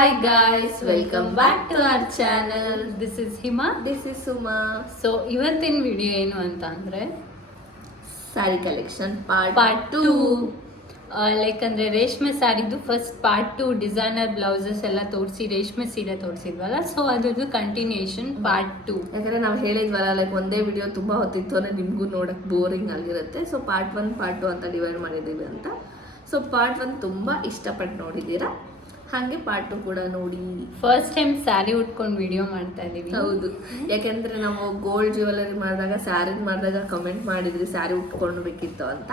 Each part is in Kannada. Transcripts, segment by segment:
Hi guys welcome back to our channel this is Hima this is Suma so ಇವತ್ತಿನ ವಿಡಿಯೋ ಏನು ಅಂತ ಅಂದರೆ saree collection part part two like ಅಂದರೆ ರೇಷ್ಮೆ ಸ್ಯಾರಿದು first part two designer blouses ಎಲ್ಲ ತೋರಿಸಿ ರೇಷ್ಮೆ ಸೀರೆ ತೋರಿಸಿದ್ವಲ್ಲ? ಸೊ ಅದ್ರದ್ದು ಕಂಟಿನ್ಯೂಷನ್ ಪಾರ್ಟ್ ಟು ಯಾಕಂದರೆ ನಾವು ಹೇಳಿದ್ವಲ್ಲ ಲೈಕ್ ಒಂದೇ ವಿಡಿಯೋ ತುಂಬ ಹೊತ್ತಿತ್ತು ಅಂದರೆ ನಿಮಗೂ ನೋಡಕ್ ಬೋರಿಂಗ್ ಆಗಿರುತ್ತೆ. So part one part two ಅಂತ ಡಿವೈಡ್ ಮಾಡಿದ್ದೀವಿ ಅಂತ. ಸೊ ಪಾರ್ಟ್ ಒನ್ ತುಂಬ ಇಷ್ಟಪಟ್ಟು ನೋಡಿದ್ದೀರಾ? ಹಾಗೆ ಪಾರ್ಟ್ ಕೂಡ ನೋಡಿ. ಫಸ್ಟ್ ಟೈಮ್ ಸ್ಯಾರಿ ಉಟ್ಕೊಂಡು ವಿಡಿಯೋ ಮಾಡ್ತಾ ಇದೀವಿ. ಹೌದು. ಯಾಕೆಂದ್ರೆ ನಾವು ಗೋಲ್ಡ್ ಜ್ಯುವೆಲರಿ ಮಾಡಿದಾಗ ಸ್ಯಾರಿ ಮಾಡಿದಾಗ ಕಮೆಂಟ್ ಮಾಡಿದ್ರಿ ಸ್ಯಾರಿ ಉಟ್ಕೊಳ್ಬೇಕಿತ್ತು ಅಂತ.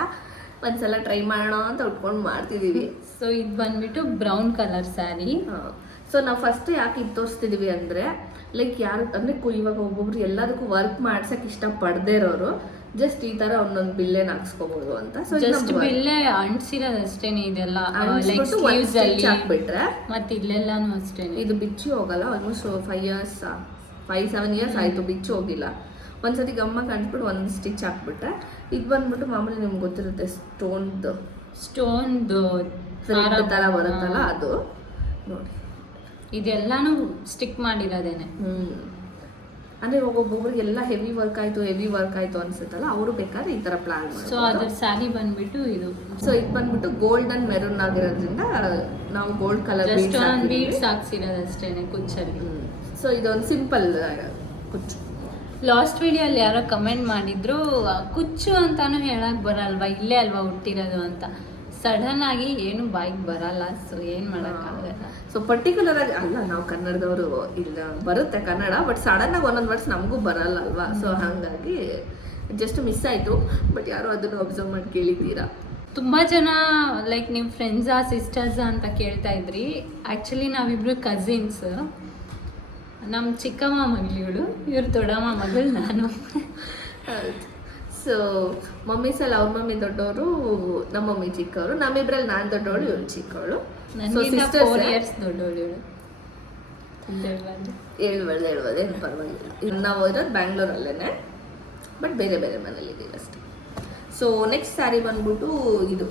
ಒಂದ್ಸಲ ಟ್ರೈ ಮಾಡೋಣ ಅಂತ ಉಟ್ಕೊಂಡು ಮಾಡ್ತಿದೀವಿ. ಸೊ ಇದು ಬಂದ್ಬಿಟ್ಟು ಬ್ರೌನ್ ಕಲರ್ ಸ್ಯಾರಿ ಸೊ ನಾವು ಫಸ್ಟ್ ಯಾಕೆ ಇದು ತೋರಿಸ್ತಿದೀವಿ ಅಂದ್ರೆ ಲೈಕ್ ಯಾರು ಅಂದ್ರೆ ಇವಾಗ ಒಬ್ಬೊಬ್ರು ಎಲ್ಲದಕ್ಕೂ ವರ್ಕ್ ಮಾಡ್ಸಕ್ ಇಷ್ಟ ಪಡದೇ ಇರೋರು. ಜಸ್ಟ್ ಈ ತರ ಒಂದೊಂದು ಬಿಲ್ಲೆ ಹಾಕ್ಸ್ಕೋಬಹುದು ಅಂತ. ಸೊ ಜಸ್ಟ್ ಬಿಲ್ಲೆ ಅಂಟಿಸಿರೋದು ಅಷ್ಟೇನೆ ಇದೆಲ್ಲ ಲೈಕ್ ಸ್ಲೀವ್ಸ್ ಅಲ್ಲಿ. ಹಾಕ್ಬಿಟ್ರೆ ಮತ್ತೆ ಇಲ್ಲೆಲ್ಲಾನು ಅಷ್ಟೇ ಇದು ಬಿಚ್ಚಿ ಹೋಗಲ್ಲ almost five years five seven years ಆಯ್ತು ಬಿಚ್ಚಿ ಹೋಗಿಲ್ಲ. ಒಂದ್ಸತಿ ಗಮ್ಮ ಕಾಣಿಸ್ಬಿಟ್ಟು ಒಂದು ಸ್ಟಿಚ್ ಹಾಕ್ಬಿಟ್ರೆ ಇದು ಬಂದ್ಬಿಟ್ಟು ಮಾಮೂಲಿ ನಿಮ್ಗೆ ಗೊತ್ತಿರುತ್ತೆ ಸ್ಟೋನ್ದು ಸ್ಟೋನ್ದು ಥರ ತರ ಬರುತ್ತಲ್ಲ ಅದು. ನೋಡಿ. ಇದೆಲ್ಲಾನು ಸ್ಟಿಕ್ ಮಾಡಿರೋದೇನೆ. ಹ್ಮ್. ಅಂದ್ರೆ ಒಬ್ಬೊಬ್ಬರಿಗೆ ಎಲ್ಲ ಹೆವಿ ವರ್ಕ್ ಆಯ್ತು ಹೆವಿ ವರ್ಕ್ ಆಯ್ತು ಅನ್ಸುತ್ತಲ್ಲ ಅವರು ಬೇಕಾದ್ರೆ ಈ ತರ ಪ್ಲಾನ್ ಸೊ ಅದ್ರ ಸ್ಯಾರಿ ಬಂದ್ಬಿಟ್ಟು ಇದು. ಸೊ ಇದು ಬಂದ್ಬಿಟ್ಟು ಗೋಲ್ಡ್ ಅಂಡ್ ಮೆರೂನ್ ಆಗಿರೋದ್ರಿಂದ ನಾವು ಗೋಲ್ಡ್ ಕಲರ್ ಬೀಡ್ಸ್ ಹಾಕ್ಸಿರೋದು ಅಷ್ಟೇನೆ ಕುಚ್ಚಲ್ಲಿ. ಸೊ ಇದೊಂದು ಸಿಂಪಲ್ ಕುಚ್ಚು. ಲಾಸ್ಟ್ ವಿಡಿಯೋಲ್ಲಿ ಯಾರೋ ಕಮೆಂಟ್ ಮಾಡಿದ್ರು ಕುಚ್ಚು ಅಂತಾನು ಹೇಳಕ್ ಬರಲ್ವಾ? ಇಲ್ಲೇ ಅಲ್ವಾ ಹುಟ್ಟಿರೋದು ಅಂತ. ಸಡನ್ ಆಗಿ ಏನು ಬಾಯಿಗೆ ಬರಲ್ಲ ಸೊ ಏನ್ ಮಾಡೋಕ್ಕಾಗಲ್ಲ. ಸೊ ಪರ್ಟಿಕ್ಯುಲರ್ ಆಗಿ ಅಲ್ಲ ನಾವು ಕನ್ನಡದವರು ಇಲ್ಲ ಬರುತ್ತೆ ಕನ್ನಡ ಬಟ್ ಸಡನ್ ಆಗಿ ಒಂದೊಂದು ವರ್ಡ್ಸ್ ನಮಗೂ ಬರಲ್ಲ ಅಲ್ವಾ ಸೊ ಹಾಗಾಗಿ ಜಸ್ಟ್ ಮಿಸ್ ಆಯ್ತು. ಬಟ್ ಯಾರು ಅದನ್ನು ಅಬ್ಸರ್ವ್ ಮಾಡಿ ಕೇಳಿದ್ದೀರಾ? ತುಂಬಾ ಜನ ಲೈಕ್ ನಿಮ್ಮ ಫ್ರೆಂಡ್ಸಾ ಸಿಸ್ಟರ್ಸಾ ಅಂತ ಕೇಳ್ತಾ ಇದ್ರಿ. ಆ್ಯಕ್ಚುಲಿ ನಾವಿಬ್ರು ಕಸಿನ್ಸ್ ನಮ್ಮ ಚಿಕ್ಕಮ್ಮ ಮಗಳು ಇವ್ರು ದೊಡ್ಡಮ್ಮ ಮಗಳು ನಾನು. ಸೊ ಮಮ್ಮಿ ಸಲ ಅವ್ರ ಮಮ್ಮಿ ದೊಡ್ಡವರು ನಮ್ಮ ಮಮ್ಮಿ ಚಿಕ್ಕವರು ನಮ್ಮಿಬ್ರಲ್ಲಿ ನಾನು ದೊಡ್ಡವಳು ಇವಳು ಚಿಕ್ಕವಳು. ಹೇಳ್ಬಾರ್ದು. ಹೇಳ್ಬೋದು ಏನು ಪರವಾಗಿಲ್ಲ. ನಾವು ಇರೋದು ಬ್ಯಾಂಗ್ಳೂರಲ್ಲೇನೆ ಬಟ್ ಬೇರೆ ಬೇರೆ ಮನೇಲಿ ಇದ್ದೀವಿ ಅಷ್ಟೇ. ಸೊ ನೆಕ್ಸ್ಟ್ ಸ್ಯಾರಿ ಬಂದ್ಬಿಟ್ಟು ಇದು.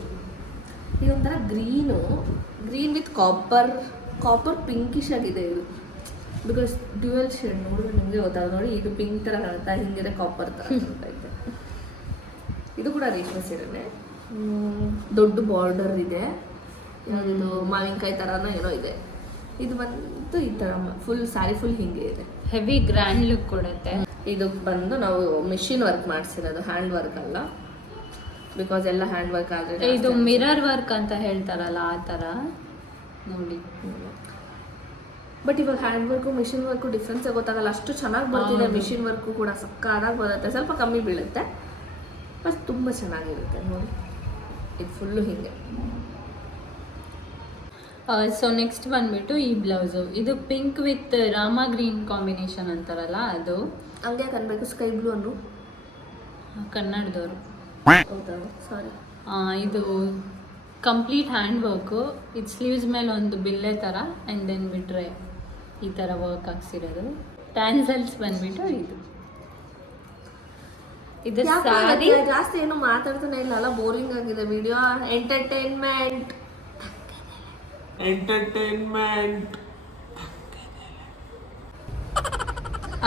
ಇದೊಂಥರ green green with copper copper pinkish ಆಗಿದೆ ಇದು. ಬಿಕಾಸ್ ಡ್ಯುಯಲ್ ಶೇಡ್ ನೋಡಿದ್ರೆ ನಿಮಗೆ ಗೊತ್ತಾಗ ನೋಡಿ ಇದು ಪಿಂಕ್ ಥರ ಕಾಣುತ್ತಾ ಹಿಂಗಿದೆ ಕಾಪರ್ ಥರ ಕಾಣ್ತೈತೆ ಇದು ಕೂಡ ರೇಷ್ಮೆ ಸೀರೆನೆ. ದೊಡ್ಡ ಬಾರ್ಡರ್ ಇದೆ. ಇದು ಮಾವಿನಕಾಯಿ ಥರನೋ ಏನೋ ಇದೆ. ಇದು ಬಂದು ಈ ಥರ ಫುಲ್ ಸ್ಯಾರಿ ಫುಲ್ ಹಿಂಗೆ ಇದೆ. ಹೆವಿ ಗ್ರ್ಯಾಂಡ್ ಲುಕ್ ಕೊಡುತ್ತೆ. ಇದು ಬಂದು ನಾವು ಮಿಷಿನ್ ವರ್ಕ್ ಮಾಡಿಸಿರೋದು ಹ್ಯಾಂಡ್ ವರ್ಕ್ ಅಲ್ಲ. ಬಿಕಾಸ್ ಎಲ್ಲ ಹ್ಯಾಂಡ್ ವರ್ಕ್ ಆದರೆ ಇದು ಮಿರರ್ ವರ್ಕ್ ಅಂತ ಹೇಳ್ತಾರಲ್ಲ ಆ ಥರ ನೋಡಿ. ಬಟ್ ಇವಾಗ hand work machine work difference ಗೊತ್ತಾಗಲ್ಲ. ಅಷ್ಟು ಚೆನ್ನಾಗಿ ಬರ್ತಿದೆ. ಮಿಷಿನ್ ವರ್ಕು ಕೂಡ ಸಕ್ಕಾದಾಗ ಬರುತ್ತೆ. ಸ್ವಲ್ಪ ಕಮ್ಮಿ ಬೀಳುತ್ತೆ. ಬಟ್ ತುಂಬ ಚೆನ್ನಾಗಿರುತ್ತೆ ನೋಡಿ. ಇದು ಫುಲ್ಲು ಹೀಗೆ. ಸೊ ನೆಕ್ಸ್ಟ್ ಬಂದ್ಬಿಟ್ಟು ಈ ಬ್ಲೌಸು. ಇದು pink with Rama green combination ಅಂತಾರಲ್ಲ ಅದು. ಹಂಗೆ ಕನ್ಬೇಕು ಸ್ಕೈ ಬ್ಲೂ ಅನ್ನು. ಕನ್ನಡದವರು. ಸಾರಿ ಆ, ಇದು ಕಂಪ್ಲೀಟ್ ಹ್ಯಾಂಡ್ ವರ್ಕು ಇದು ಸ್ಲೀವ್ಸ್ ಮೇಲೆ ಒಂದು ಬಿಲ್ಲೆ ಥರ ಆ್ಯಂಡ್ ದೆನ್ ಬಿಟ್ಟರೆ ಈ ಥರ ವರ್ಕ್ ಹಾಕ್ಸಿರೋದು. ಟ್ಯಾನ್ಸಲ್ಸ್ ಬಂದ್ಬಿಟ್ಟು ಇದು. ಇದು ಸಾರಿ. ಜಾಸ್ತಿ ಏನು ಮಾತಾಡ್ತಾನೆ ಇಲ್ಲ ಅಲ್ಲ ಬೋರಿಂಗ್ ಆಗಿದೆ ವಿಡಿಯೋ ಎಂಟರ್ಟೈನ್ಮೆಂಟ್ ಎಂಟರ್ಟೈನ್ಮೆಂಟ್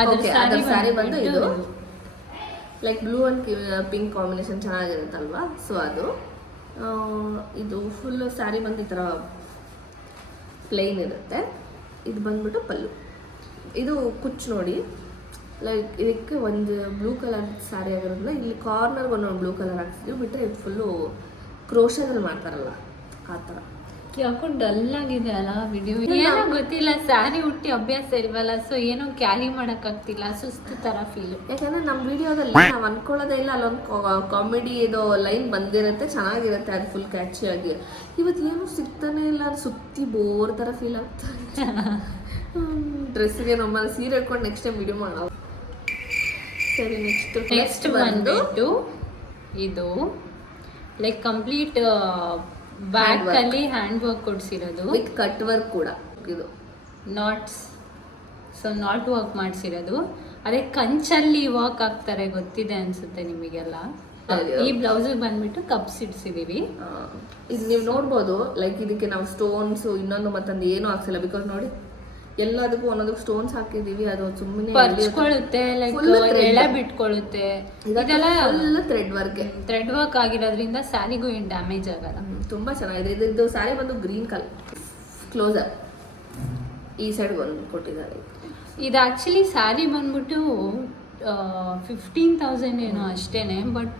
ಅದ್ರ ಸಾರಿ ಸ್ಯಾರಿ ಬಂದು ಇದು. Like blue and pink combination ಚೆನ್ನಾಗಿರುತ್ತಲ್ವಾ? So ಅದು. ಇದು ಫುಲ್ ಸ್ಯಾರಿ ಬಂದು ಈ ಥರ ಪ್ಲೇನ್ ಇರುತ್ತೆ. ಇದು ಬಂದ್ಬಿಟ್ಟು ಪಲ್ಲು. ಇದು ಕುಚ್ಚು ನೋಡಿ. ಲೈಕ್ ಇದಕ್ಕೆ ಒಂದು ಬ್ಲೂ ಕಲರ್ ಸ್ಯಾರಿ ಆಗಿರೋದ್ರಿಂದ ಇಲ್ಲಿ ಕಾರ್ನರ್ಗೆ ಒಂದೊಂದು ಬ್ಲೂ ಕಲರ್ ಹಾಕ್ಸಿದ್ವಿ. ಬಿಟ್ಟರೆ ಇದು ಫುಲ್ಲು ಕ್ರೋಶದಲ್ಲಿ ಮಾಡ್ತಾರಲ್ಲ ಆ ಥರ ಯಾಕೋ ಡಲ್ ಆಗಿದೆ ಅಲ್ಲ ವಿಡಿಯೋ ಏನೋ ಗೊತ್ತಿಲ್ಲ ಸ್ಯಾರಿ ಹುಟ್ಟಿ ಅಭ್ಯಾಸ ಇಲ್ವಲ್ಲ ಸೊ ಏನೋ ಕ್ಯಾರಿ ಮಾಡೋಕ್ಕಾಗ್ತಿಲ್ಲ ಸುಸ್ತು ಥರ ಫೀಲ್ ಯಾಕಂದ್ರೆ ನಮ್ಮ ವಿಡಿಯೋದಲ್ಲಿ ನಾವು ಅನ್ಕೊಳ್ಳೋದೇ ಇಲ್ಲ ಅಲ್ಲೊಂದು ಕಾಮಿಡಿ ಇದು ಲೈನ್ ಬಂದಿರುತ್ತೆ ಚೆನ್ನಾಗಿರುತ್ತೆ ಅದು ಫುಲ್ ಕ್ಯಾಚಿ ಆಗಿ. ಇವತ್ತು ಏನು ಸಿಗ್ತಾನೆ ಇಲ್ಲ ಸುತ್ತಿ ಬೋರ್ ಥರ ಫೀಲ್ ಆಗ್ತಾ ಡ್ರೆಸ್ಸಿಗೆ ನಮ್ಮ ಸೀರೆ ಹಾಕೊಂಡು ನೆಕ್ಸ್ಟ್ ಟೈಮ್ ವಿಡಿಯೋ ಮಾಡೋ ಸರಿ ನೆಕ್ಸ್ಟ್ ನೆಕ್ಸ್ಟ್ ಬಂದ್ಬಿಟ್ಟು ಇದು ಲೈಕ್ ಕಂಪ್ಲೀಟ್ ಬ್ಯಾಕ್ ಅಲ್ಲಿ ಹ್ಯಾಂಡ್ ವರ್ಕ್ ಕೊಡ್ಸಿರೋದು. ವಿತ್ ಕಟ್ ವರ್ಕ್ ಕೂಡ ಇದು. ನಾಟ್ಸ್ ಸೊ ನಾಟ್ ವರ್ಕ್ ಮಾಡಿಸಿರೋದು. ಅದೇ ಕಂಚಲ್ಲಿ ವರ್ಕ್ ಆಗ್ತಾರೆ ಗೊತ್ತಿದೆ ಅನ್ಸುತ್ತೆ ನಿಮಗೆಲ್ಲ. ಈ ಬ್ಲೌಸ್ ಬಂದ್ಬಿಟ್ಟು ಕಪ್ಸ್ ಇಡ್ಸಿದೀವಿ. ಇದು ನೀವು ನೋಡ್ಬೋದು ಲೈಕ್ ಇದಕ್ಕೆ ನಾವು ಸ್ಟೋನ್ಸ್ ಇನ್ನೊಂದು ಮತ್ತೊಂದು ಏನೂ ಹಾಕ್ಸಿಲ್ಲ. ಬಿಕಾಸ್ ನೋಡಿ ಎಲ್ಲದಕ್ಕೂ ಒಂದೊಂದು ಸ್ಟೋನ್ಸ್ ಹಾಕಿದೀವಿ. ಅದು ಸುಮ್ಮನೆ ಪರ್ಚ್ಕೊಳ್ಳುತ್ತೆ ಲೈಕ್. ಎಳೆ ಬಿಟ್ಕೊಳ್ಳುತ್ತೆ. ಇದೆಲ್ಲ full thread work thread work ಆಗಿರೋದ್ರಿಂದ ಸ್ಯಾರಿಗೂ ಏನು ಡ್ಯಾಮೇಜ್ ಆಗಲ್ಲ. ತುಂಬಾ ಚೆನ್ನಾಗಿದೆ. ಇದು ಇದು ಸ್ಯಾರಿ ಬಂದು ಗ್ರೀನ್ ಕಲರ್ ಕ್ಲೋಸರ್ ಈ ಸೈಡ್ ಒಂದು ಕೊಟ್ಟಿದ್ದಾರೆ. ಇದು ಆ್ಯಕ್ಚುಲಿ ಸ್ಯಾರಿ ಬಂದ್ಬಿಟ್ಟು ಫಿಫ್ಟೀನ್ ತೌಸಂಡ್ ಏನೋ ಅಷ್ಟೇನೆ ಬಟ್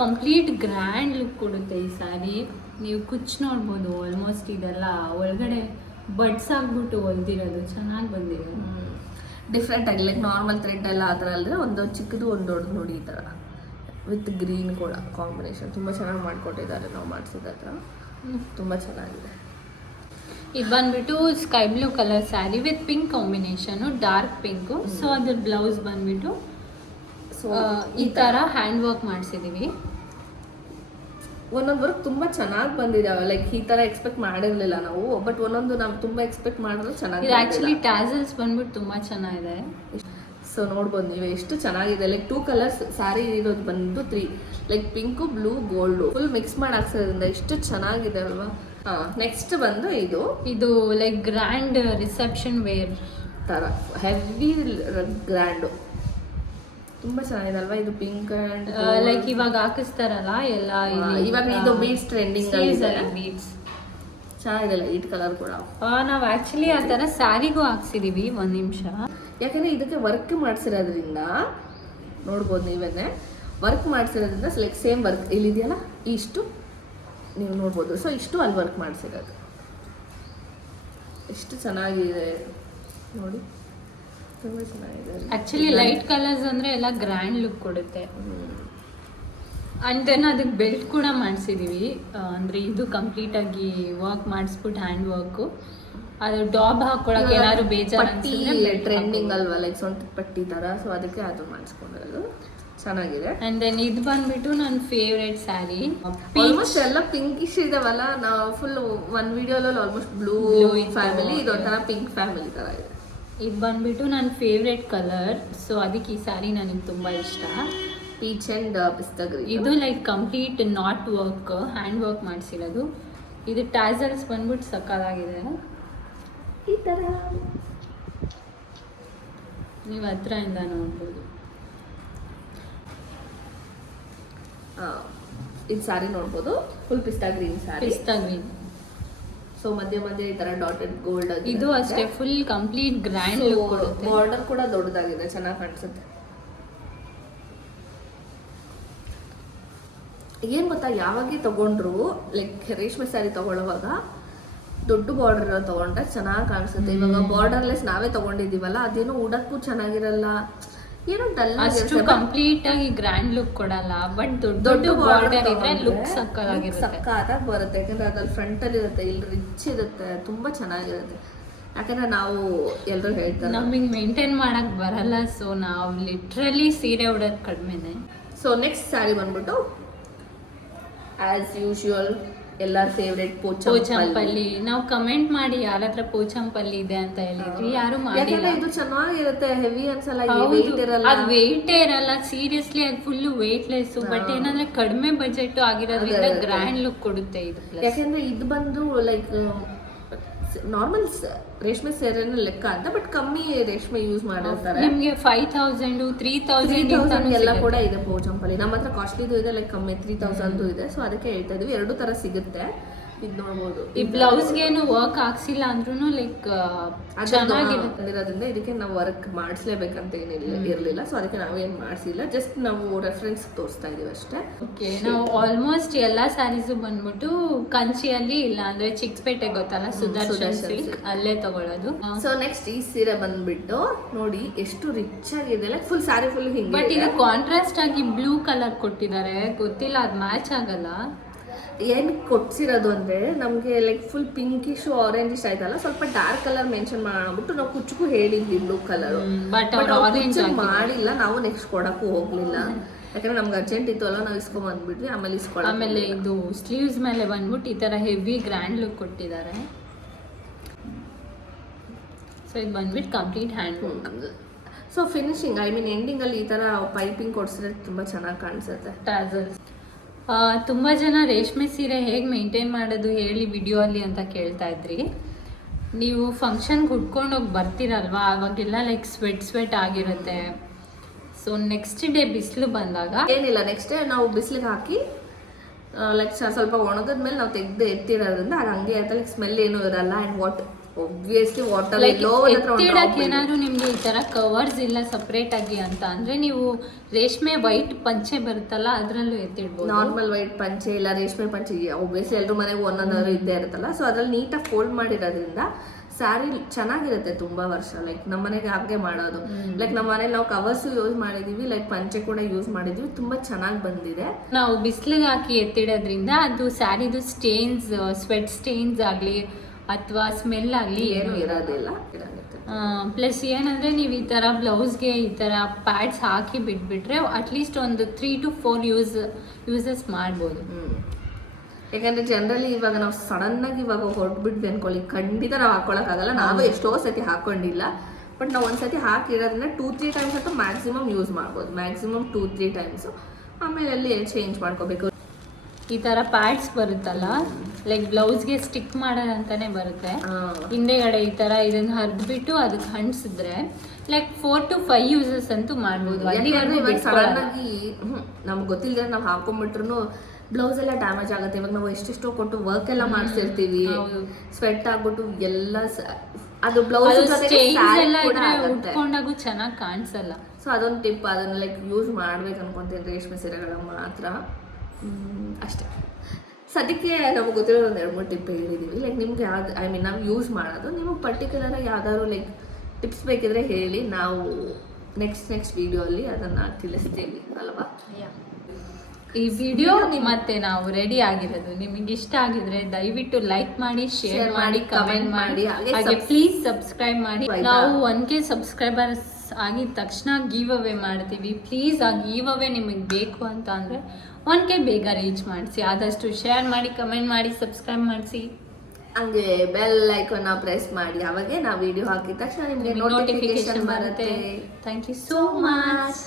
ಕಂಪ್ಲೀಟ್ ಗ್ರ್ಯಾಂಡ್ ಲುಕ್ ಕೊಡುತ್ತೆ ಈ ಸ್ಯಾರಿ. ನೀವು ಕುಚ್ ನೋಡ್ಬೋದು ಆಲ್ಮೋಸ್ಟ್ ಇದೆಲ್ಲ ಒಳಗಡೆ ಬಡ್ಸ್ ಆಗ್ಬಿಟ್ಟು ಹೊಲ್ದಿರೋದು ಚೆನ್ನಾಗಿ ಬಂದಿದೆ. ಡಿಫ್ರೆಂಟ್ ಆಗಿ ಲೈಕ್ ನಾರ್ಮಲ್ ಥ್ರೆಡ್ ಎಲ್ಲ ಆ ಥರ ಅಲ್ಲದೆ ಒಂದು ಚಿಕ್ಕದು ಒಂದು ದೊಡ್ಡದು ನೋಡಿ ಈ ಥರ ವಿತ್ ಗ್ರೀನ್ ಕೂಡ ಕಾಂಬಿನೇಷನ್ ತುಂಬ ಚೆನ್ನಾಗಿ ಮಾಡಿಕೊಟ್ಟಿದ್ದಾರೆ ನಾವು ಮಾಡಿಸಿದ ಹತ್ರ. ತುಂಬ ಚೆನ್ನಾಗಿದೆ. ಇದು ಬಂದ್ಬಿಟ್ಟು sky blue colour saree with pink combination dark pink so ಅದ್ರ ಬ್ಲೌಸ್ ಬಂದ್ಬಿಟ್ಟು ಸೊ ಈ ಥರ ಹ್ಯಾಂಡ್ ವರ್ಕ್ ಮಾಡಿಸಿದೀವಿ. ಒಂದೊಂದು ವರ್ಕ್ ತುಂಬ ಚೆನ್ನಾಗಿ ಬಂದಿದಾವೆ. ಲೈಕ್ ಈ ಥರ ಎಕ್ಸ್ಪೆಕ್ಟ್ ಮಾಡಿರಲಿಲ್ಲ ನಾವು ಬಟ್ ಒಂದೊಂದು ನಾವು ತುಂಬ ಎಕ್ಸ್ಪೆಕ್ಟ್ ಮಾಡಿದ್ರು ಚೆನ್ನಾಗಿ ಆ್ಯಕ್ಚುಲಿ ಟ್ಯಾಸಲ್ಸ್ ಬಂದ್ಬಿಟ್ಟು ತುಂಬ ಚೆನ್ನಾಗಿದೆ. ಸೊ ನೋಡ್ಬೋದು ನೀವು ಎಷ್ಟು ಚೆನ್ನಾಗಿದೆ. ಲೈಕ್ ಟೂ ಕಲರ್ಸ್ ಸ್ಯಾರಿ ಇರೋದು ಬಂದು three like pink blue gold full mix ಮಾಡಿ ಹಾಕ್ಸೋದ್ರಿಂದ ಎಷ್ಟು ಚೆನ್ನಾಗಿದೆ ಅಲ್ವಾ? ಹಾಂ ನೆಕ್ಸ್ಟ್ ಬಂದು ಇದು. ಇದು ಲೈಕ್ ಗ್ರ್ಯಾಂಡ್ ರಿಸೆಪ್ಷನ್ ವೇರ್ ಥರ ಹೆವಿ ಗ್ರ್ಯಾಂಡು ತುಂಬ ಚೆನ್ನಾಗಿದೆ ಅಲ್ವಾ ಇದು ಪಿಂಕ್ ಅಂಡ್ ಲೈಕ್ ಇವಾಗ ಹಾಕಿಸ್ತಾರಲ್ಲ ಎಲ್ಲ ಇವಾಗ ಇದು ಬೀಟ್ಸ್ ಟ್ರೆಂಡಿಂಗ್ ಬೀಟ್ಸ್ ಚೆನ್ನಾಗಿದೆ ಲೈಟ್ ಕಲರ್ ಕೂಡ. ನಾವು ಆಕ್ಚುಲಿ ಆ ಥರ ಸ್ಯಾರಿಗೂ ಹಾಕ್ಸಿದೀವಿ ಒಂದು ನಿಮಿಷ. ಯಾಕಂದ್ರೆ ಇದಕ್ಕೆ ವರ್ಕ್ ಮಾಡಿಸಿರೋದ್ರಿಂದ ನೋಡ್ಬೋದು ನೀವೇನೆ ವರ್ಕ್ ಮಾಡಿಸಿರೋದ್ರಿಂದ ಲೈಕ್ ಸೇಮ್ ವರ್ಕ್ ಇಲ್ಲಿದೆಯಲ್ಲ? ಇಷ್ಟು ನೀವು ನೋಡ್ಬೋದು. ಸೊ ಇಷ್ಟು ಅಲ್ಲಿ ವರ್ಕ್ ಮಾಡಿಸಿರೋದು. ಎಷ್ಟು ಚೆನ್ನಾಗಿದೆ. ನೋಡಿ. ತುಂಬ ಚೆನ್ನಾಗಿದೆ ಆಕ್ಚುಲಿ ಲೈಟ್ ಕಲರ್ಸ್ ಅಂದ್ರೆ ಎಲ್ಲ ಗ್ರ್ಯಾಂಡ್ ಲುಕ್ ಕೊಡುತ್ತೆ. ಅಂಡ್ ದೆನ್ ಅದಕ್ಕೆ ಬೆಲ್ಟ್ ಕೂಡ ಮಾಡಿಸಿದೀವಿ. ಅಂದ್ರೆ ಇದು ಕಂಪ್ಲೀಟ್ ಆಗಿ ವರ್ಕ್ ಮಾಡಿಸ್ಬಿಟ್ಟು ಹ್ಯಾಂಡ್ ವರ್ಕ್ ಅದು ಡಾಬ್ ಹಾಕೊಳಕ್ಕೆ ಏನಾದ್ರು ಬೇಜಾರು ಟ್ರೆಂಡಿಂಗ್ ಅಲ್ವಾ? ಲೈಕ್ ಸ್ವಂತ ಪಟ್ಟಿ ತರ? ಸೊ ಅದಕ್ಕೆ ಅದು ಮಾಡಿಸ್ಕೊಂಡಿರೋದು. ಚೆನ್ನಾಗಿದೆ. ಅಂಡ್ ದೆನ್ ಇದು ಬಂದ್ಬಿಟ್ಟು ನನ್ನ ಫೇವ್ರೆಟ್ ಸ್ಯಾರಿ ಆಲ್ಮೋಸ್ಟ್ ಎಲ್ಲ ಪಿಂಕಿಶ್ ಇದಾವಲ್ಲ? ನಾವು ಫುಲ್ ಒನ್ ವಿಡಿಯೋಲಲ್ಲಿ ಆಲ್ಮೋಸ್ಟ್ ಬ್ಲೂ. ಫ್ಯಾಮಿಲಿ ಇದೊಂಥರ ಪಿಂಕ್ ಫ್ಯಾಮಿಲಿ ತರ ಇದೆ. ಇದು ಬಂದ್ಬಿಟ್ಟು ನನ್ನ ಫೇವ್ರೆಟ್ ಕಲರ್ ಸೊ ಅದಕ್ಕೆ ಈ ಸ್ಯಾರಿ ನನಗೆ ತುಂಬ ಇಷ್ಟ. ಪೀಚ್ ಅಂಡ್ ಪಿಸ್ತಾ ಗ್ರೀನ್ ಇದು like complete knot work hand work ಮಾಡಿಸಿರೋದು. ಇದು ಟ್ಯಾಸಲ್ಸ್ ಬಂದ್ಬಿಟ್ಟು ಸಕ್ಕದಾಗಿದೆ ಈ ಥರ ನೀವು ಹತ್ರದಿಂದ ನೋಡ್ಬೋದು. ಇದು ಸ್ಯಾರಿ ನೋಡ್ಬೋದು. Full pista green saree pista green so ಮಧ್ಯ ಮಧ್ಯ ಈ ತರ ಡಾಟೆಡ್ ಗೋಲ್ಡ್ ಇದು ಅಷ್ಟೇ ಫುಲ್ ಕಂಪ್ಲೀಟ್ ಗ್ರ್ಯಾಂಡ್ ಬಾರ್ಡರ್ ಕೂಡ ದೊಡ್ಡದಾಗಿದೆ ಚೆನ್ನಾಗಿ ಕಾಣಿಸುತ್ತೆ. ಏನ್ ಗೊತ್ತಾ ಯಾವಾಗೇ ತಗೊಂಡ್ರು ಲೈಕ್ ರೇಷ್ಮೆ ಸ್ಯಾರಿ ತಗೊಳ್ಳುವಾಗ ದೊಡ್ಡ ಬಾರ್ಡರ್ ತಗೊಂಡ್ರೆ ಚೆನ್ನಾಗಿ ಕಾಣಿಸುತ್ತೆ. ಇವಾಗ ಬಾರ್ಡರ್ಲೆಸ್ ನಾವೇ ತಗೊಂಡಿದೀವಲ್ಲ ಅದೇನು ಉಡಕ್ಕೂ ಚೆನ್ನಾಗಿರಲ್ಲ. ಏನೋ ಅಷ್ಟು ಕಂಪ್ಲೀಟ್ ಆಗಿ ಗ್ರ್ಯಾಂಡ್ ಲುಕ್ ಕೊಡಲ್ಲ ಬಟ್ ದೊಡ್ಡ ದೊಡ್ಡ ಬಾರ್ಡರ್ ಇದ್ರೆ ಲುಕ್ ಸಕ್ಕದಾಗಿರುತ್ತೆ ಸಕ್ಕತ್ತಾಗಿ ಬರುತ್ತೆ ಯಾಕಂದ್ರೆ ಅದ್ರಲ್ಲಿ ಫ್ರಂಟ್ ಅಲ್ಲಿ ಇರುತ್ತೆ ಇಲ್ಲಿ ರಿಚ್ ಇರುತ್ತೆ ತುಂಬಾ ಚೆನ್ನಾಗಿರುತ್ತೆ. ಯಾಕಂದ್ರೆ ನಾವು ಎಲ್ಲರೂ ಹೇಳ್ತಾರೆ. ನಮಗೆ ಮೇಂಟೈನ್ ಮಾಡಕ್ ಬರಲ್ಲ ಸೊ ನಾವು ಲಿಟ್ರಲಿ ಸೀರೆ ಉಡೋದು ಕಡಿಮೆನೆ. ಸೊ ನೆಕ್ಸ್ಟ್ ಸ್ಯಾರಿ ಬಂದ್ಬಿಟ್ಟು ಆಸ್ ಯೂಶುವಲ್ ಎಲ್ಲರ ಫೇವ್ರೆಟ್ ಪೋಚಂಪಲ್ಲಿ. ನಾವು ಕಮೆಂಟ್ ಮಾಡಿ ಯಾರ ಹತ್ರ ಪೋಚಂಪಲ್ಲಿ ಇದೆ ಅಂತ ಹೇಳಿದ್ರಿ ಯಾರು ಮಾಡಿಲ್ಲ. ಇದು ಚೆನ್ನಾಗಿರುತ್ತೆ ಹೆವಿ ಅನ್ಸಲ್ಲ ಅದು ವೆಯ್ಟೇ ಇರಲ್ಲ. ಸೀರಿಯಸ್ಲಿ ಅದು ಫುಲ್ ವೆಯ್ಟ್ಲೆಸ್ ಬಟ್ ಏನಂದ್ರೆ ಕಡಿಮೆ ಬಜೆಟ್ ಆಗಿರೋದ್ರಿಂದ. ಗ್ರ್ಯಾಂಡ್ ಲುಕ್ ಕೊಡುತ್ತೆ ಇದು ಯಾಕಂದ್ರೆ ಇದು ಬಂದು ಲೈಕ್ ನಾರ್ಮಲ್ ರೇಷ್ಮೆ ಸೀರೆನ ಲೆಕ್ಕ ಅಂತ ಬಟ್ ಕಮ್ಮಿ ರೇಷ್ಮೆ ಯೂಸ್ ಮಾಡಿರ್ತಾರೆ. ನಿಮಗೆ five thousand three thousand thousand ಎಲ್ಲ ಕೂಡ ಇದೆ ಪೋಚಂಪಲ್ಲಿ ನಮ್ಮ ಹತ್ರ ಕಾಸ್ಟ್ಲಿದು ಇದೆ ಲೈಕ್ ಕಮ್ಮಿ ತ್ರೀ ತೌಸಂಡ್ ಇದೆ. ಸೊ ಅದಕ್ಕೆ ಹೇಳ್ತಾ ಇದೀವಿ. ಎರಡು ತರ ಸಿಗುತ್ತೆ. ಇದು ನೋಡ್ಬೋದು. ಈ ಬ್ಲೌಸ್ಗೇನು ವರ್ಕ್ ಹಾಕ್ಸಿಲ್ಲ ಅಂದ್ರೂ ಲೈಕ್ ಚೆನ್ನಾಗಿರೋದ್ರಿಂದ ಇದಕ್ಕೆ ನಾವು ವರ್ಕ್ ಮಾಡಿಸ್ಲೇಬೇಕಂತ ಏನಿಲ್ಲ ಇರಲಿಲ್ಲ. ಸೊ ಅದಕ್ಕೆ ನಾವೇನು ಮಾಡಿಸಿಲ್ಲ. ಜಸ್ಟ್ ನಾವು ರೆಫರೆನ್ಸ್ ತೋರಿಸ್ತಾ ಇದೀವಿ ಅಷ್ಟೇ. ಓಕೆ ನಾವು ಆಲ್ಮೋಸ್ಟ್ ಎಲ್ಲಾ ಸ್ಯಾರೀಸು ಬಂದ್ಬಿಟ್ಟು ಕಂಚಿಯಲ್ಲಿ ಇಲ್ಲ ಅಂದ್ರೆ ಚಿಕ್ಕಪೇಟೆ ಗೊತ್ತಲ್ಲ ಸುದರ್ಶನ್ ಸಿಲ್ಕ್ ಅಲ್ಲೇ ತಗೊಳ್ಳೋದು ಸೊ ನೆಕ್ಸ್ಟ್ ಈ ಸೀರೆ ಬಂದ್ಬಿಟ್ಟು ನೋಡಿ ಎಷ್ಟು ರಿಚ್ ಆಗಿದೆ. ಲೈಕ್ ಫುಲ್ ಸ್ಯಾರಿ ಫುಲ್ ಹಿಂಗೆ ಬಟ್ ಇದು ಕಾಂಟ್ರಾಸ್ಟ್ ಆಗಿ ಬ್ಲೂ ಕಲರ್ ಕೊಟ್ಟಿದ್ದಾರೆ. ಗೊತ್ತಿಲ್ಲ ಅದು ಮ್ಯಾಚ್ ಆಗಲ್ಲ. ಏನ್ ಕೊಡ್ಸಿರೋದು ಅಂದ್ರೆ ನಮ್ಗೆ ಲೈಕ್ ಫುಲ್ ಪಿಂಕಿಶ್ ಆರೆಂಜಿಶ್ ಆಯ್ತಲ್ಲ ಸ್ವಲ್ಪ ಡಾರ್ಕ್ ಕಲರ್ ಮೆನ್ಷನ್ ಮಾಡ್ಬಿಟ್ಟು ನಾವು ಕುಚ್ಚಕ್ಕೂ ಹೇಳಿದ್ವಿ ಬ್ಲೂ ಕಲರ್ ಮಾಡಿಲ್ಲ ನಾವು ನೆಕ್ಸ್ಟ್ ಕೊಡಕ್ಕೂ ಹೋಗ್ಲಿಲ್ಲ. ಯಾಕಂದ್ರೆ ನಮ್ಗೆ ಅರ್ಜೆಂಟ್ ಇತ್ತು ಅಲ್ಲ ನಾವು ಇಸ್ಕೊಂಡ್ ಬಂದ್ಬಿಟ್ವಿ ಆಮೇಲೆ ಇಸ್ಕೊಳ ಆಮೇಲೆ ಇದು ಸ್ಲೀವ್ಸ್ ಮೇಲೆ ಬಂದ್ಬಿಟ್ಟು ಈ ತರ ಹೆವಿ ಗ್ರ್ಯಾಂಡ್ ಲುಕ್ ಕೊಟ್ಟಿದ್ದಾರೆ. ಸೊ ಇದು ಬಂದ್ಬಿಟ್ಟು complete hand work so finishing I mean ಎಂಡಿಂಗಲ್ಲಿ ಈ ಥರ ಪೈಪಿಂಗ್ ಕೊಡ್ಸಿದ್ರೆ ತುಂಬ ಚೆನ್ನಾಗಿ ಕಾಣಿಸುತ್ತೆ. ಟ್ರಾಸಲ್ಸ್ ತುಂಬ ಜನ ರೇಷ್ಮೆ ಸೀರೆ ಹೇಗೆ ಮೇಂಟೈನ್ ಮಾಡೋದು ಹೇಳಿ ವಿಡಿಯೋ ಅಲ್ಲಿ ಅಂತ ಕೇಳ್ತಾ ಇದ್ರಿ. ನೀವು ಫಂಕ್ಷನ್ಗೆ ಹುಡ್ಕೊಂಡು ಹೋಗಿ ಬರ್ತೀರಲ್ವಾ? ಆವಾಗೆಲ್ಲ ಲೈಕ್ ಸ್ವೆಟ್ ಸ್ವೆಟ್ ಆಗಿರುತ್ತೆ. ಸೊ ನೆಕ್ಸ್ಟ್ ಡೇ ಬಿಸಿಲು ಬಂದಾಗ ಏನಿಲ್ಲ ನೆಕ್ಸ್ಟ್ ಡೇ ನಾವು ಬಿಸಿಲಿಗೆ ಹಾಕಿ ಲೈಕ್ ಸ್ವಲ್ಪ ಒಣಗಿದ್ಮೇಲೆ ನಾವು ತೆಗೆದು ಎತ್ತಿರೋದ್ರಿಂದ, ಅದು ಹಂಗೆ ಇರುತ್ತೆ. ಲೈಕ್ ಸ್ಮೆಲ್ ಏನೂ ಇರಲ್ಲ ಆ್ಯಂಡ್ ವಾಟ್ ಒಬ್ವಿಯಸ್ಲಿ ವಾಟರ್ ಎತ್ತಿಡಕ್ಕೆ ಏನಾದ್ರು ನಿಮ್ಗೆ ಈ ತರ ಕವರ್ಸ್ ಇಲ್ಲ ಸಪ್ರೇಟ್ ಆಗಿ ಅಂತ ಅಂದ್ರೆ ನೀವು ರೇಷ್ಮೆ ವೈಟ್ ಪಂಚೆ ಬರುತ್ತಲ್ಲ ಅದ್ರಲ್ಲೂ ಎತ್ತಿಡ್ಬೋದು? ನಾರ್ಮಲ್ ವೈಟ್ ಪಂಚೆ ಇಲ್ಲ ರೇಷ್ಮೆ ಪಂಚೆ ಒಬ್ವಿಯಸ್ಲಿ ಎಲ್ಲರೂ ಮನೆಗೆ ಒಂದೊಂದಾದ್ರು ಇದ್ದೇ ಇರುತ್ತಲ್ಲ. ಸೊ ಅದ್ರಲ್ಲಿ ನೀಟಾಗಿ ಫೋಲ್ಡ್ ಮಾಡಿರೋದ್ರಿಂದ ಸ್ಯಾರಿ ಚೆನ್ನಾಗಿರುತ್ತೆ ತುಂಬಾ ವರ್ಷ ಲೈಕ್ ನಮ್ಮ ಮನೆಗೆ ಹಾಗೆ ಮಾಡೋದು. ಲೈಕ್ ನಮ್ಮ ಮನೇಲಿ ನಾವು ಕವರ್ಸ್ ಯೂಸ್ ಮಾಡಿದೀವಿ ಲೈಕ್ ಪಂಚೆ ಕೂಡ ಯೂಸ್ ಮಾಡಿದ್ವಿ ತುಂಬಾ ಚೆನ್ನಾಗಿ ಬಂದಿದೆ. ನಾವು ಬಿಸಿಲಿಗೆ ಹಾಕಿ ಎತ್ತಿಡೋದ್ರಿಂದ ಅದು ಸ್ಯಾರಿದು ಸ್ಟೇನ್ಸ್ ಸ್ವೆಟ್ ಸ್ಟೇನ್ಸ್ ಆಗಲಿ ಅಥವಾ ಸ್ಮೆಲ್ ಆಗಲಿ ಏನು ಇರೋದಿಲ್ಲ. ಪ್ಲಸ್ ಏನಂದ್ರೆ ನೀವು ಈ ಥರ ಬ್ಲೌಸ್ಗೆ ಈ ಥರ ಪ್ಯಾಡ್ಸ್ ಹಾಕಿ ಬಿಟ್ಬಿಟ್ರೆ ಅಟ್ಲೀಸ್ಟ್ ಒಂದು three to four use uses ಮಾಡ್ಬೋದು. ಯಾಕಂದ್ರೆ ಜನರಲಿ ಇವಾಗ ನಾವು ಸಡನ್ ಆಗಿ ಇವಾಗ ಹೊರಟ್ಬಿಟ್ವಿ ಅನ್ಕೊಳ್ಳಿ. ಖಂಡಿತ ನಾವು ಹಾಕೊಳಕ್ಕಾಗಲ್ಲ. ನಾವು ಎಷ್ಟೋ ಸತಿ ಹಾಕೊಂಡಿಲ್ಲ. ಬಟ್ ನಾವು ಒಂದ್ಸತಿ ಹಾಕಿರೋದ್ರಿಂದ ಟೂ ತ್ರೀ ಟೈಮ್ಸ್ ಅಂತೂ ಮ್ಯಾಕ್ಸಿಮಮ್ ಯೂಸ್ ಮಾಡ್ಬೋದು. ಮ್ಯಾಕ್ಸಿಮಮ್ ಟೂ ತ್ರೀ ಟೈಮ್ಸು ಆಮೇಲೆ ಅಲ್ಲಿ ಚೇಂಜ್ ಮಾಡ್ಕೋಬೇಕು. ಈ ತರ ಪ್ಯಾಡ್ಸ್ ಬರುತ್ತಲ್ಲ? ಲೈಕ್ ಬ್ಲೌಸ್ಗೆ ಸ್ಟಿಕ್ ಮಾಡೋದಂತಾನೆ ಬರುತ್ತೆ. ಹಿಂದೆಗಡೆ ಈ ತರ ಇದನ್ನ ಹರಿದ್ಬಿಟ್ಟು ಅದಕ್ಕೆ ಹಂಚ್ಸಿದ್ರೆ like four to five uses ಅಂತೂ ಮಾಡ್ಬೋದು. ನಮ್ಗೆ ಗೊತ್ತಿಲ್ಲದೆ ನಾವು ಹಾಕೊಂಡ್ಬಿಟ್ರು ಬ್ಲೌಸ್ ಎಲ್ಲ ಡ್ಯಾಮೇಜ್ ಆಗುತ್ತೆ. ಇವಾಗ ನಾವು ಎಷ್ಟೆಷ್ಟೋ ಕೊಟ್ಟು ವರ್ಕ್ ಎಲ್ಲ ಮಾಡಿಸಿರ್ತೀವಿ. ಸ್ವೆಟ್ ಆಗ್ಬಿಟ್ಟು ಎಲ್ಲ ಅದು ಬ್ಲೌಸ್ ಉಟ್ಕೊಂಡಾಗೂ ಚೆನ್ನಾಗಿ ಕಾಣಿಸಲ್ಲ. ಸೊ ಅದೊಂದು ಟಿಪ್ ಅದನ್ನ ಲೈಕ್ ಯೂಸ್ ಮಾಡ್ಬೇಕು ಅನ್ಕೊಂತೀನಿ ರೇಷ್ಮೆ ಸೀರೆಗಳ ಮಾತ್ರ. ಅಷ್ಟೇ. ಸದ್ಯಕ್ಕೆ ನಮಗೆ ಗೊತ್ತಿರೋ ಒಂದು ಎರಡು ಮೂರು ಟಿಪ್ ಹೇಳಿದ್ದೀವಿ ಲೈಕ್ ನಿಮ್ಗೆ ಯಾವ್ದು ಐ ಮೀನ್ ನಾವು ಯೂಸ್ ಮಾಡೋದು. ನಿಮಗೆ ಪರ್ಟಿಕ್ಯುಲರ್ ಯಾವ್ದಾದ್ರು ಲೈಕ್ ಟಿಪ್ಸ್ ಬೇಕಿದ್ರೆ ಹೇಳಿ. ನಾವು ನೆಕ್ಸ್ಟ್ ನೆಕ್ಸ್ಟ್ ವಿಡಿಯೋ ಅಲ್ಲಿ ಅದನ್ನ ತಿಳಿಸ್ತೀವಿ. ಅಲ್ವಾ? ಈ ವಿಡಿಯೋ ಮತ್ತೆ ನಾವು ರೆಡಿ ಆಗಿರೋದು. ನಿಮಗೆ ಇಷ್ಟ ಆಗಿದ್ರೆ ದಯವಿಟ್ಟು ಲೈಕ್ ಮಾಡಿ ಶೇರ್ ಮಾಡಿ ಕಮೆಂಟ್ ಮಾಡಿ. ಹಾಗೆ ಪ್ಲೀಸ್ ಸಬ್ಸ್ಕ್ರೈಬ್ ಮಾಡಿ. ನಾವು ಒನ್ ಕೆ ಸಬ್ಸ್ಕ್ರೈಬರ್ಸ್ ಆಗಿದ ತಕ್ಷಣ ಗೀವ್ ಅವೇ ಮಾಡ್ತೀವಿ. ಪ್ಲೀಸ್ ಆ ಗೀವ್ ಅವೇ ನಿಮಗೆ ಬೇಕು ಅಂತ ಅಂದರೆ ಒನ್ ಕೆ ಬೇಗ ರೀಚ್ ಮಾಡಿಸಿ. ಆದಷ್ಟು ಶೇರ್ ಮಾಡಿ ಕಮೆಂಟ್ ಮಾಡಿ ಸಬ್ಸ್ಕ್ರೈಬ್ ಮಾಡಿಸಿ. ಹಂಗೆ ಬೆಲ್ ಐಕಾನ್ ಪ್ರೆಸ್ ಮಾಡಿ. ಅವಾಗೆ ನಾವು ವಿಡಿಯೋ ಹಾಕಿದ ತಕ್ಷಣ ನಿಮಗೆ ನೋಟಿಫಿಕೇಶನ್ ಬರುತ್ತೆ. Thank you so much